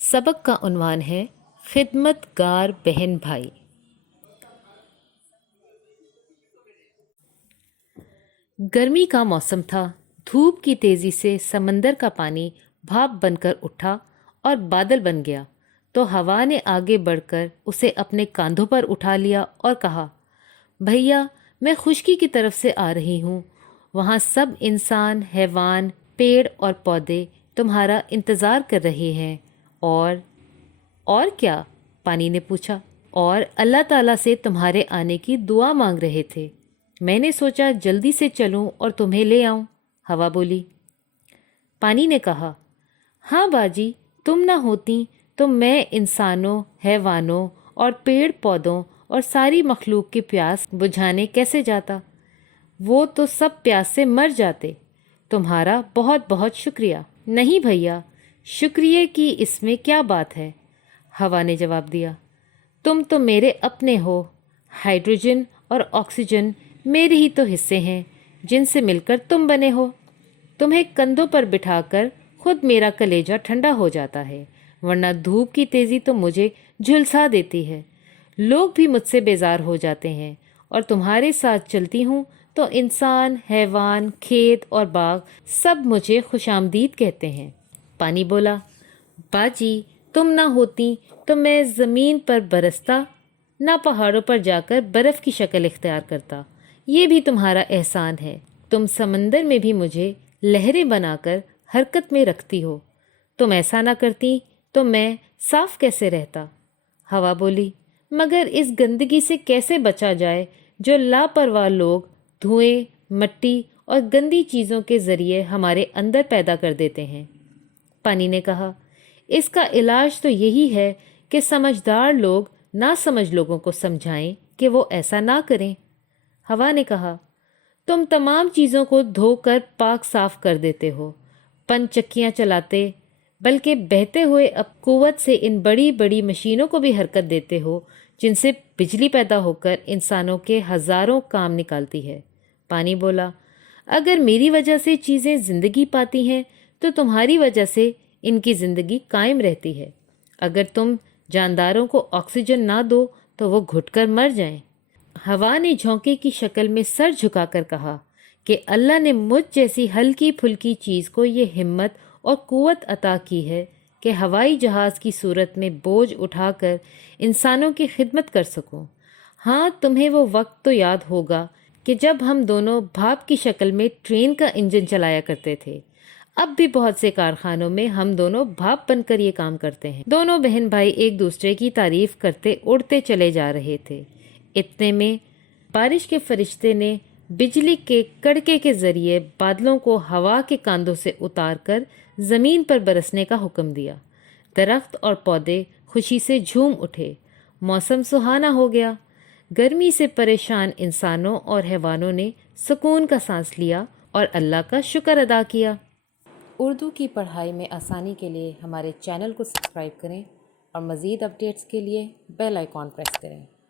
सबक का उन्वान है खिदमतगार बहन भाई। गर्मी का मौसम था। धूप की तेज़ी से समंदर का पानी भाप बनकर उठा और बादल बन गया तो हवा ने आगे बढ़कर उसे अपने कांधों पर उठा लिया और कहा, भैया मैं खुशकी की तरफ से आ रही हूँ। वहाँ सब इंसान, हैवान, पेड़ और पौधे तुम्हारा इंतज़ार कर रहे हैं। और क्या? पानी ने पूछा। और अल्लाह ताला से तुम्हारे आने की दुआ मांग रहे थे। मैंने सोचा जल्दी से चलूं और तुम्हें ले आऊं। हवा बोली। पानी ने कहा, हाँ बाजी, तुम ना होती तो मैं इंसानों, हैवानों और पेड़ पौधों और सारी मखलूक की प्यास बुझाने कैसे जाता। वो तो सब प्यास से मर जाते। तुम्हारा बहुत बहुत शुक्रिया। नहीं भैया, शुक्रिया की इसमें क्या बात है, हवा ने जवाब दिया। तुम तो मेरे अपने हो। हाइड्रोजन और ऑक्सीजन मेरे ही तो हिस्से हैं जिनसे मिलकर तुम बने हो। तुम्हें कंधों पर बिठाकर खुद मेरा कलेजा ठंडा हो जाता है, वरना धूप की तेज़ी तो मुझे झुलसा देती है। लोग भी मुझसे बेजार हो जाते हैं और तुम्हारे साथ चलती हूँ तो इंसान, हैवान, खेत और बाग सब मुझे खुशामदीद कहते हैं। पानी बोला, बाजी तुम ना होती तो मैं ज़मीन पर बरसता, ना पहाड़ों पर जाकर बर्फ़ की शक्ल इख्तियार करता। ये भी तुम्हारा एहसान है। तुम समंदर में भी मुझे लहरें बनाकर हरकत में रखती हो। तुम ऐसा ना करती तो मैं साफ कैसे रहता। हवा बोली, मगर इस गंदगी से कैसे बचा जाए जो लापरवाह लोग धुएं, मिट्टी और गंदी चीज़ों के ज़रिए हमारे अंदर पैदा कर देते हैं। पानी ने कहा, इसका इलाज तो यही है कि समझदार लोग नासमझ लोगों को समझाएं कि वो ऐसा ना करें। हवा ने कहा, तुम तमाम चीज़ों को धोकर पाक साफ कर देते हो, पनचक्कियाँ चलाते, बल्कि बहते हुए अब कुव्वत से इन बड़ी बड़ी मशीनों को भी हरकत देते हो जिनसे बिजली पैदा होकर इंसानों के हज़ारों काम निकालती है। पानी बोला, अगर मेरी वजह से चीज़ें ज़िंदगी पाती हैं तो तुम्हारी वजह से इनकी ज़िंदगी कायम रहती है। अगर तुम जानदारों को ऑक्सीजन ना दो तो वो घुटकर मर जाएं। हवा ने झोंके की शक्ल में सर झुकाकर कहा कि अल्लाह ने मुझ जैसी हल्की फुल्की चीज़ को ये हिम्मत और कुव्वत अता की है कि हवाई जहाज़ की सूरत में बोझ उठाकर इंसानों की खिदमत कर सकूं। हाँ, तुम्हें वो वक्त तो याद होगा कि जब हम दोनों भाप की शक्ल में ट्रेन का इंजन चलाया करते थे। अब भी बहुत से कारखानों में हम दोनों भाप बनकर ये काम करते हैं। दोनों बहन भाई एक दूसरे की तारीफ करते उड़ते चले जा रहे थे। इतने में बारिश के फरिश्ते ने बिजली के कड़के के जरिए बादलों को हवा के कांधों से उतारकर जमीन पर बरसने का हुक्म दिया। दरख्त और पौधे खुशी से झूम उठे। मौसम सुहाना हो गया। गर्मी से परेशान इंसानों और हैवानों ने सुकून का सांस लिया और अल्लाह का शुक्र अदा किया। उर्दू की पढ़ाई में आसानी के लिए हमारे चैनल को सब्सक्राइब करें और मज़ीद अपडेट्स के लिए बेल आइकॉन प्रेस करें।